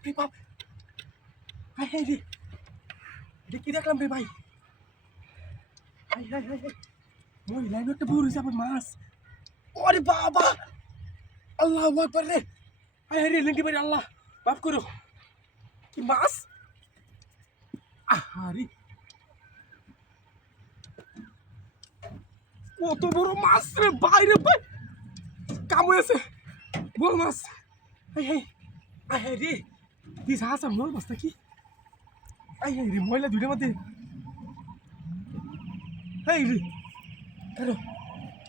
বাপরে বাপ, high high রে, এটা কি দেখলাম রে ভাই, হাই হাই হাই হাই, মহিলায় একটা বড় হয়েছে আবার মাছ, ওরে বাবা, আল্লাহ আকবার রে, হাই হাই রে লেঙ্গি বাড়ি, আল্লাহ মাফ করো, কি মাছ, আহারে কত বড় মাছ রে ভাই রে ভাই, কাম হয়েছে, বল মাছ, হাই হাই, হাই হাই রে, কি সাহস আর বল মাছ নাকি, হাই হাই রে মহিলা দুইটার মধ্যে, হাই রে, কারো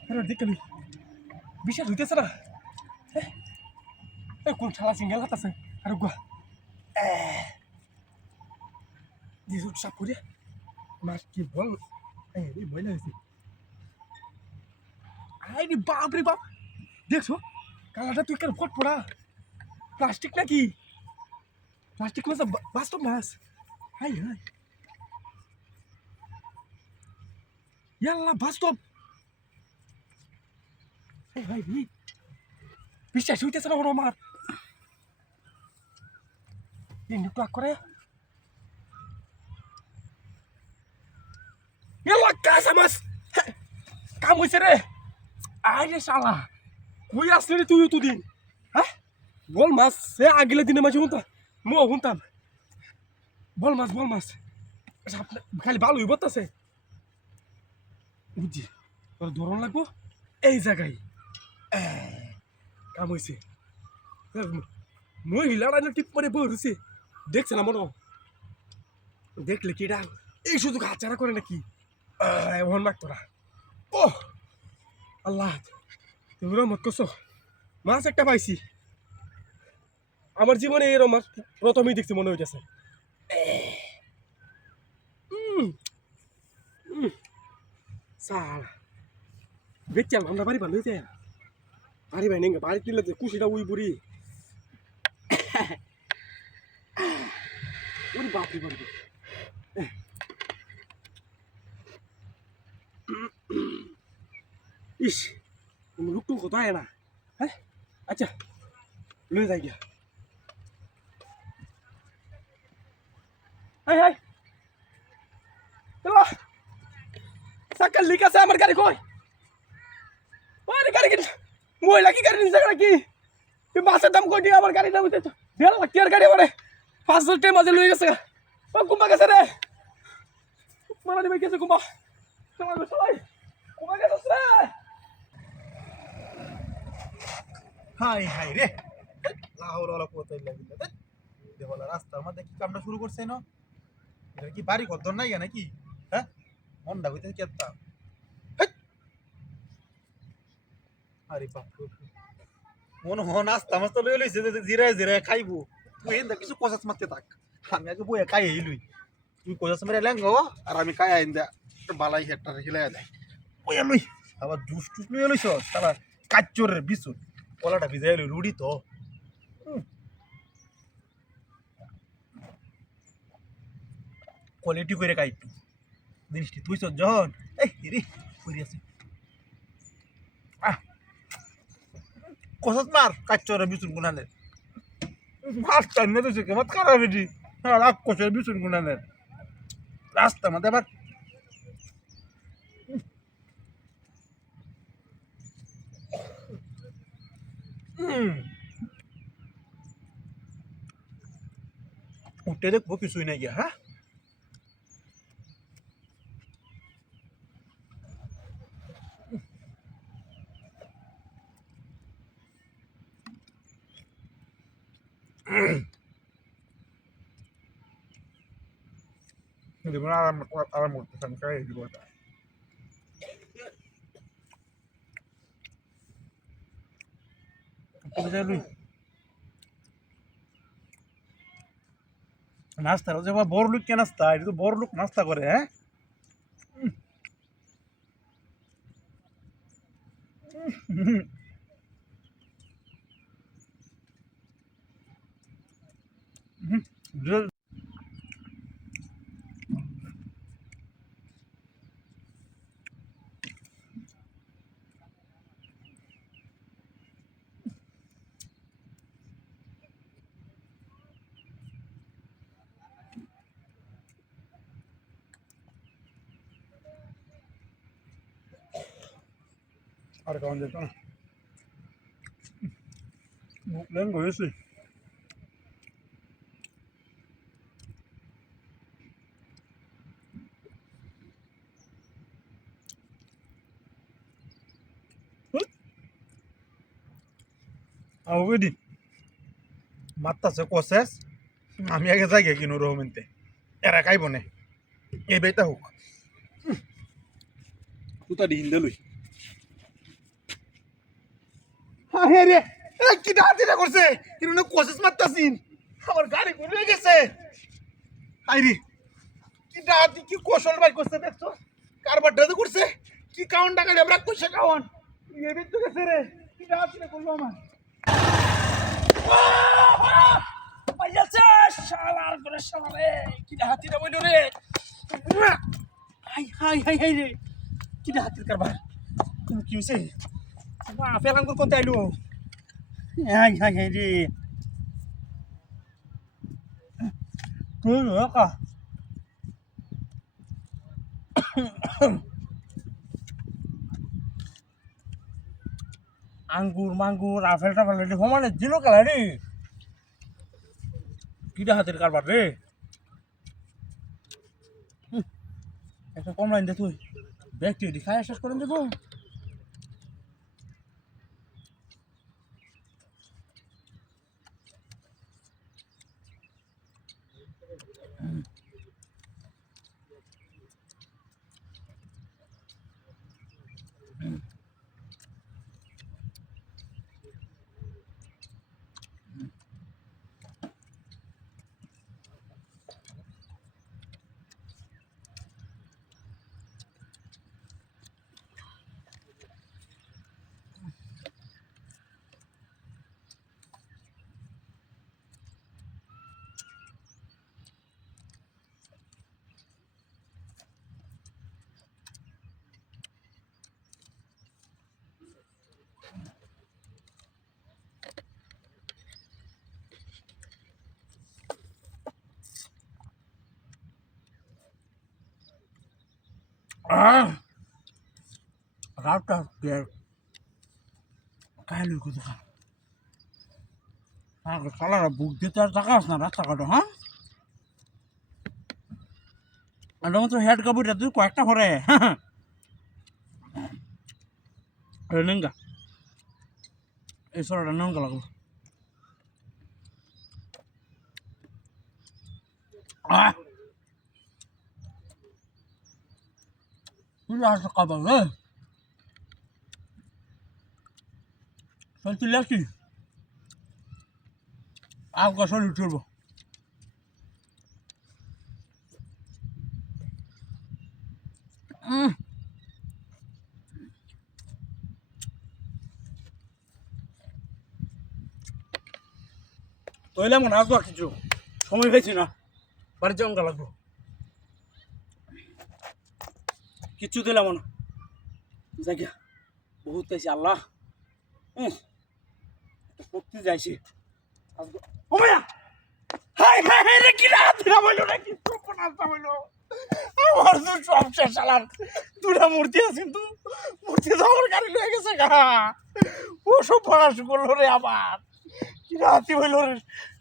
কারো দেখে নি, বিশাল হইতেছে না, কোন শালা সিঙ্গেল হাত আছে, আর গুয়া, দিশুট সাপ করে, মাছ কি বল, এই মহিলা হয়েছে, আই রে বাপ রে বাপ, দেখছো কালারটা তুই কেন ফট পড়া, প্লাস্টিক নাকি, প্লাস্টিক মাছ বাস্তব মাছ, হাই হাই, ইয়াল্লা বাস্তব, হাই হাই রে, বিশ্বাস হইতেছে না ওর আমার, তিন টুক করে, ইয়াল্লা কাঁচা মাছ, কাম হয়েছে রে, আই রে শালা, কই আসলি রে তুই দুদিন, হ্যাঁ বল মাছ, সে আগিলে দিনে মাছ শুনতাম, শুনতাম, বল মাছ, খালি ভালো হইব আছে, বুঝছি তোর ধরন লাগবো এই জায়গায়, কাম হয়েছে, মহিলারা টিপ করে বসে দেখছে না মনে, দেখলে কি এটা এই শুধু হাতছাড়া করে নাকি, এমন মাগ তোরা, ও আল্লাহ তুমি রহমত করছো, মাছ একটা পাইছি, আমার জীবনে এরকম মাছ প্রথমেই দেখছি মনে হইতেছে, সালা দেখছি আমরা বাড়ি ভালো হয়েছে, বাড়ি ভাই নেই বাড়ি কিনলে কুশিটা উই বুড়ি, ওরে বাপরে বাপরে, ইস লুকটুক কোথায় না, হ্যাঁ আচ্ছা লয়ে যাই গিয়া, হাই হাই সাকাল লিক আছে আমার গাড়ি কই, ওরে গাড়ি কিন মহিলা কি গাড়ি নিছে নাকি, তুই মাছের দাম কই দিয়ে আমার গাড়ি দাম হইতেছ 1.5 লাখ টাকার গাড়ি আমারে 500 টাকা মাঝে লয়ে গেছে, ও কুম্বা গেছে রে, মারা নিবে গেছে কুম্বা, সবাই কুম্বা গেছে রে, হাই হাই রে, লাহৌল কোথায় লাগিল দেওয়ালা রাস্তার মধ্যে কি কামটা শুরু করছে না, এটা কি বাড়ি ঘর নাই নাকি, হ্যাঁ মনটা হইতে কেতা, আরে বাপ মনে হন নাস্তা মাস্তা লই লইছে জিরায় জিরায় খাইবো, তুই এন্দা কিছু কষাস মারতে থাক, আমি আগে বইয়া খাই হইলুই, তুই কষাস মেরে লেঙ্গ আর আমি খাই আইন দা বালাই হেটটা খিলাই দেয়, বইয়া লই আবার জুস টুস লইয়া লইছ, তারা কাচ্চরের বিচুন কলাটা ভিজাই লই রুড়ি তো, কোয়ালিটি করে খাই একটু জিনিসটি তুই যখন এই রে করি আছে, কষাস মার কাচ্চরের বিচুন গুনানের, মাছ টান্নে তো সে কেমন খারাপ এটি, হ্যাঁ রাগ কষের বিচুন গুনানের, রাস্তা আমাদের আবার উঠে দেখবো কিছুই নাই গিয়া, হ্যাঁ আরাম আরাম করতেছে আমি খাই দিব, নাস্তা যে বড় লোক কে নাস্তা, এটা তো বড় লোক নাস্তা করে, হ্যাঁ আর খাওয়ান যেত না মুখ লেঙ্গ হয়েছে আগে দিন মাত্তাছে কষেস আমি আগে যাই গে কিনো রহমিনতে এরা খাইব না এই বেটা হোক তুতা দিন দেলুই হ্যাঁ রে কি ডাহাতিটা করছে কিনো কষেস মাত্তাছিন আমার গাড়ি ঘুরে গেছে আইরি কি ডাহাতি কি কৌশল ভাই করছে দেখছো কারবার ডাতে করছে কি কাউন্ট টাকা আমরা কইছে কাউন্ট এই বেটা গেছে রে কি ডাহাতিটা করলো আমার পাইয়াছে শালার করে শালারে কি হাতিটা বইল রে হাই হাই হাই হাই রে কি হাতির কারবার তুমি কি হইছে বাহ ফেলান কোন তাইলো হাই হাই হাই রে তুই একা আঙ্গুর মাঙ্গুর আপেল টাপেল সমানে দিল কালা রে কিটা হাতের কারবার রে একটা কম লাইন দে তুই ব্যাগটি খায় শেষ করে দেবো রাতটা কাহিনী কোথা কালার বুক দিতে আর টাকা আস না রাস্তাঘাটে হ্যাঁ আর তো হেড কাপড়টা তুই কয়েকটা ভরে নেঙ্গা এই সরাটা নেঙ্গা লাগলো তুই আসতে কাবার রে তুই লেখি आपका सर यूट्यूब তো এলাম না আসবো আর কিছু সময় পেয়েছি না বাড়ির জঙ্গা লাগবো কিচ্ছু দিলাম না জায়গা বহুত পেয়েছি আল্লাহ শক্তি যাইছি ওমায়া হাই হাই হাই রে কি রাত না বইলো না কি সর্বনাশটা হইলো আমার তো সব শেষ আলার দুটা মূর্তি আছে কিন্তু মূর্তি তো আমার গাড়ি লয়ে গেছে গা ও সব ফাঁস করলো রে আবার কি রাতি হইলো রে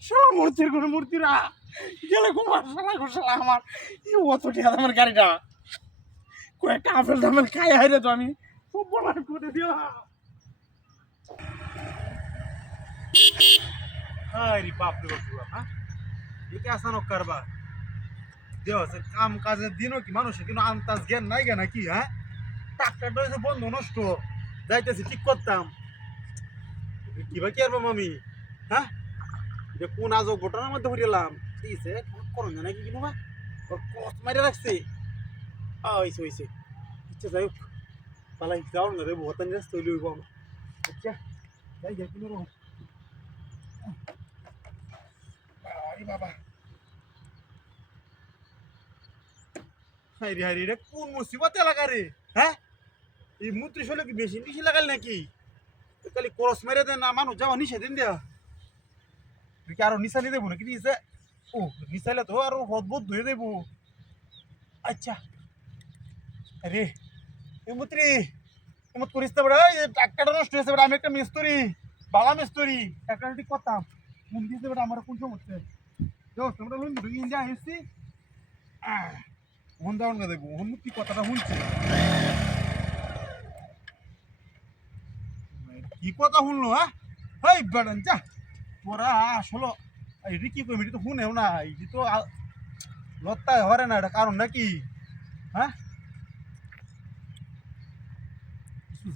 সারা মূর্তির কোনো মূর্তিরা গেলে ঘুমার সারা ঘুষালা আমার অত ঠিক আছে আমার গাড়িটা কয়েকটা আপেল টাপেল খাই হাই রে তো আমি সব ফাঁস করে দিও আরে বাপ রে বাপ হ্যাঁ একে আসানো কারবার দেওয়া কাম কাজের দিনও কি মানুষের কিন্তু আন্তাজ জ্ঞান নাই গে নাকি হ্যাঁ ট্রাক্টরটা হয়েছে বন্ধ নষ্ট যাইতেছি ঠিক করতাম কিবা কি আর আমি হ্যাঁ যে কোন আজও ঘটনার মধ্যে হইলাম দিয়েছে করুন জানা কি কিনবা কস মারে রাখছে হয়েছে হয়েছে ইচ্ছা যাই হোক পালাই যাও না রে ভতান রাস্তা হইলে হইব আমার আচ্ছা যাই যাই কিনো রকম বাবা হাইরে হাইরে রে কোন মুসিবত এলাকা রে হ্যাঁ এই মূত্রি শৈল কি বেশি নিশি লাগাল নাকি খালি করস মেরে দেন না মানুষ যাওয়া নিষে দিন দেয়া তুই কি আরো নিশানি দেবো নাকি দিয়েছে ও নিশাইলে তো আরো অদ্ভুত ধুয়ে দেবো আচ্ছা রে এই মূত্রি এমন করিস তো বেটা এই ট্রাক্টরটা নষ্ট হয়েছে বেটা আমি একটা মিস্ত্রি বালা মিস্ত্রি ট্রাক্টরটা ঠিক করতাম ফোন দিয়েছে বেটা আমার কোন সমস্যা দোস্ত আমরা লোন ঢুকে যা এসছি ফোন দাও না দেখবো ফোন কি কথাটা শুনছি কি কথা শুনলো হ্যাঁ এই বেড়ান যা তোরা আসলো এটি কি করবি এটি তো শুনেও না এটি তো লত্তায় হরে না এটা কারণ নাকি হ্যাঁ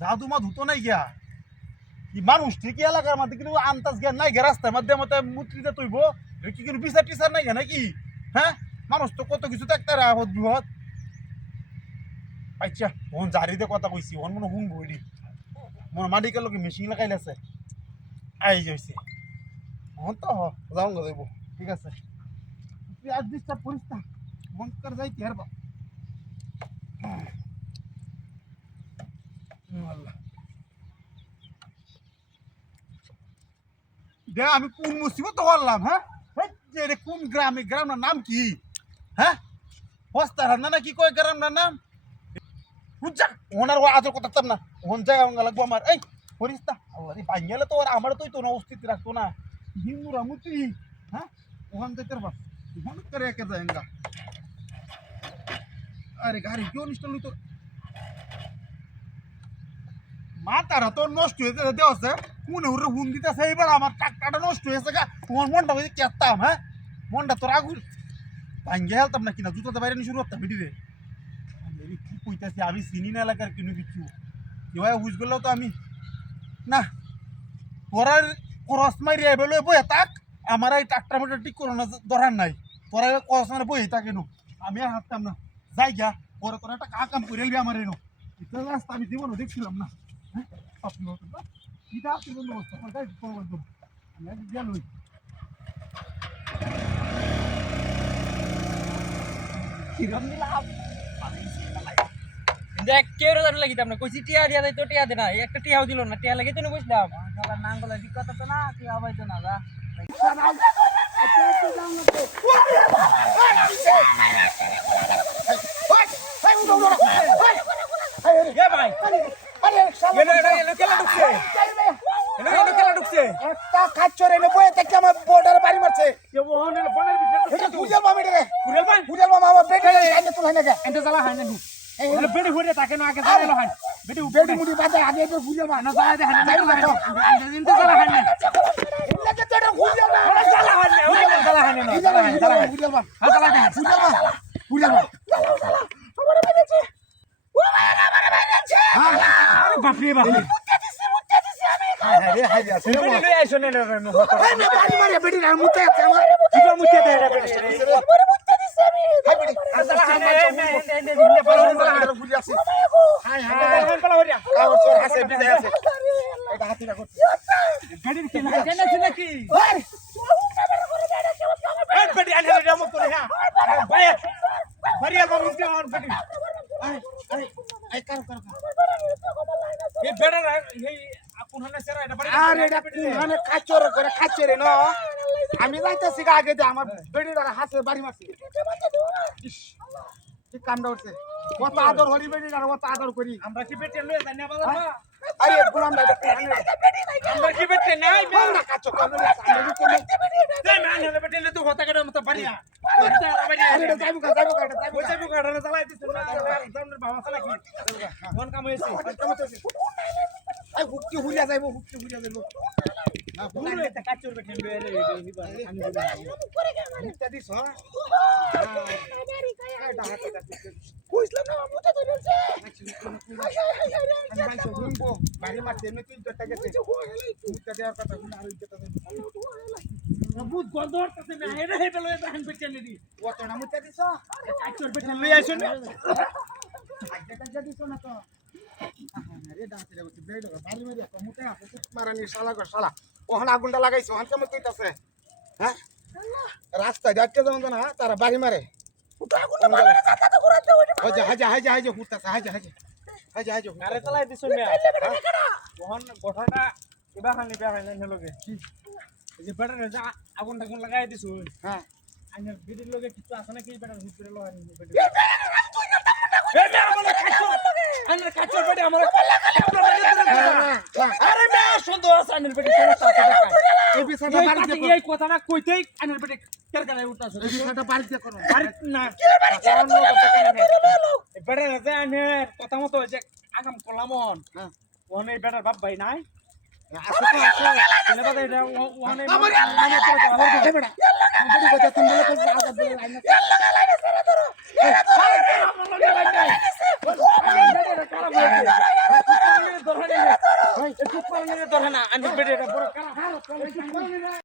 জাদু মা ধুতো নাই গিয়া কি মানুষ ঠিকই এলাকার মধ্যে কিন্তু আন্তাজ জ্ঞান নাই গিয়া রাস্তার মধ্যে মতো মুত্রিতে তৈব কি কিন্তু বিচার টিচার নাই গিয়া নাকি হ্যাঁ মানুষ তো কত কিছু দেখতে রাহত বিহত আচ্ছা ওন জারিতে কথা কইছি ওন মনে শুনবো এটি মনে মেডিকেল লোক মেশিন লাগাইলেছে আই যাইছে ওন তো যাও গা দেবো ঠিক আছে তুই আজ ডিস্টার্ব করিস না মন কর যাইতে হারবা আল্লাহ দে আমি কোন মুসিবত হলাম হ্যাঁ রে কোন গ্রামে গ্রামের নাম কি হ্যাঁ হস্তার না কি কয় গ্রামের নাম বুঝছা ওনার আদর করতাম না ওন জায়গা লাগবো আমার এই করিস না আল্লাহ রে ভাঙলে তো আমার তুই তো না অস্তিত্ব রাখতো না হিন্দুরা মুতি হ্যাঁ ওখান থেকে বাস ওখান করে একে যায় না আরে গাড়ি কি অনুষ্ঠান হইতো মাথাটা তোর নষ্ট হয়েছে দেওয়াছে মনে হরে হুন দিতেছে এইবার আমার টাকাটা নষ্ট হয়েছে গা তোমার মনটা হয়েছে কেতাম হ্যাঁ মনটা তোর আগুন ভাঙ্গে হেলতাম না কিনা জুতাতে বাইরে নিয়ে শুরু করতাম ভিডিওতে কি কইতাছি আমি চিনি না এলাকার কিনো কিছু কেউ হুইজ করলেও তো আমি না তোরা ক্রস মারি এবেলো বই তাক আমার এই টাকটা মোটা ঠিক করো না দরকার নাই তোরা ক্রস মারে বই তাকে নো আমি আর হাঁটতাম না যাই গা পরে তোরা একটা কাম করে এলবি আমার এনো এটা রাস্তা আমি জীবনও দেখছিলাম না হ্যাঁ আপনি এটা আপনি বন্ধু অবস্থা যাই আমি আজ গেল কিরম দিলাম দেখ কেউ জানি লাগি না কইছি টিয়া দিয়া দেয় তো টিয়া দে না একটা টিয়াও দিল না টিয়া লাগে তো বুঝলাম শালা নাঙ্গলা ঠিক কথা তো না টিয়া পাইতো না যা এ ভাই কেলা ঢুকছে কেলা ঢুকছে একটা খাচ্চর এনে বয়ে থেকে আমার বর্ডার বাড়ি মারছে এটা ফুজল মামি রে ফুজল মামা আমার বেটে সামনে তো হয় না কে এন্ড জ্বালা হয় না নি বেডি হইরে তাকে না আগে জ্বালা হয় বেডি বেটে মুড়ি বাদে আগে তো ফুজল মা না জ্বালা দে হয় না এন্ড জ্বালা হয় না লাগে তো এটা ফুজল মা জ্বালা হয় না জ্বালা হয় না জ্বালা হয় জ্বালা হয় ফুজল মা জ্বালা দে ফুজল মা ফুজল মা আমার বেড়েছে ও আমার বেড়েছে আরে বাপ রে বাপ মুত্তে দিছি আমি হাই আছে রে বেডি লই আইছো না না বাড়ি মারে বেটি না মুত্তে আছে আমার কিবা মুতে দে রে বেডি পরে মুত্তে দিছি আমি হাই বেটি জ্বালা হয় না এন্ড দিলে পালো জ্বালা ফুজল আছে হাই পালো হরিয়া কাগজ সর আছে বিজয় আছে এটা হাতি রাখো বেডির কি না জানা ছিল কি ওই এই বেডি আনে রে মত করে হ্যাঁ ভাই হরিয়া বাবু কে আর বেডি আই কার এই বেডা এই কোন হলে সেরা এটা বাড়ি আরে এটা কোনখানে কাচর করে কাচরে ন আমি যাইতাছি আগে দে আমার বেড়ির হাতে বাড়ি মারছি কি কামটা হচ্ছে কত আদর হরি বেড়ির আর কত আদর করি আমরা কি বেটে লয়ে জানি বাজার না আরে গোলাম না আমরা কি বেটে নাই আমরা কাচর করে দে মান হলে বেটে লে তো হতা করে মত বাড়িয়া আরে এটা যাইবো এটা যাইবো ওই যাবো গাড়া চালাই দিছ না জানের বাবা চালা কি কোন কাম হইছে আই হুক্কি হুলিয়া যাইবো না পুরো এটা কাচর বেটে লয়ে রে আমি মুক্তা দিছ কইছলাম না মুতা ধরেছে আমি বাইছো ঘুমবো বাড়ি মারতে এমনি তুই জটা গেছে মুক্তা দেওয়ার কথা শুনে আর ইজ্জত আছে বহুত গদর তাতে না হেরে হে বেলে বাহান বেটে নি কত না মুক্তা দিছ কাচর বেটে লয়ে আইছো না আজ্ঞা দিছ না তো আরে ডান্স রে বসে বেড় বাড়ি মারি তো মুতা আছে মারানি শালা গো শালা ওখানে আগুনটা লাগাইছো ওখানে কেমন কইতাছে হ্যাঁ রাস্তা যাচ্ছে যেমন না তারা বাড়ি মারে হাজা হুতাছে হাজা আরে চালাই দিছ না কোন গঠনটা কিবা খানি বেয়া হইলে নলগে এই যে বেটা যা আগুন টাগুন লাগাই দিছ হ্যাঁ আইনা ভিডিও লগে কিছু আছে নাকি বেটা ভিডিও লগাই বেটা এ মে আমলে কাচো আনের কাচর পেটে আমার আরে মে শুধু আনের পেটে সমস্যা আছে এই বিষয়টা বাড়িতে করো এই কথাটা কইতেই আনের পেটে কেরকালে উঠতাছে এই বিষয়টা বাড়িতে করো বাড়ি না বেটার আছে আনের কথা মতো যে আগাম করলামন হ্যাঁ। ওখানে বেটার বাপ ভাই নাই আছে তো আছে ছেলে বাদে এটা ওখানে এই বেটা বড় কথা তুমি বলে কইছ আগা বলে লাইন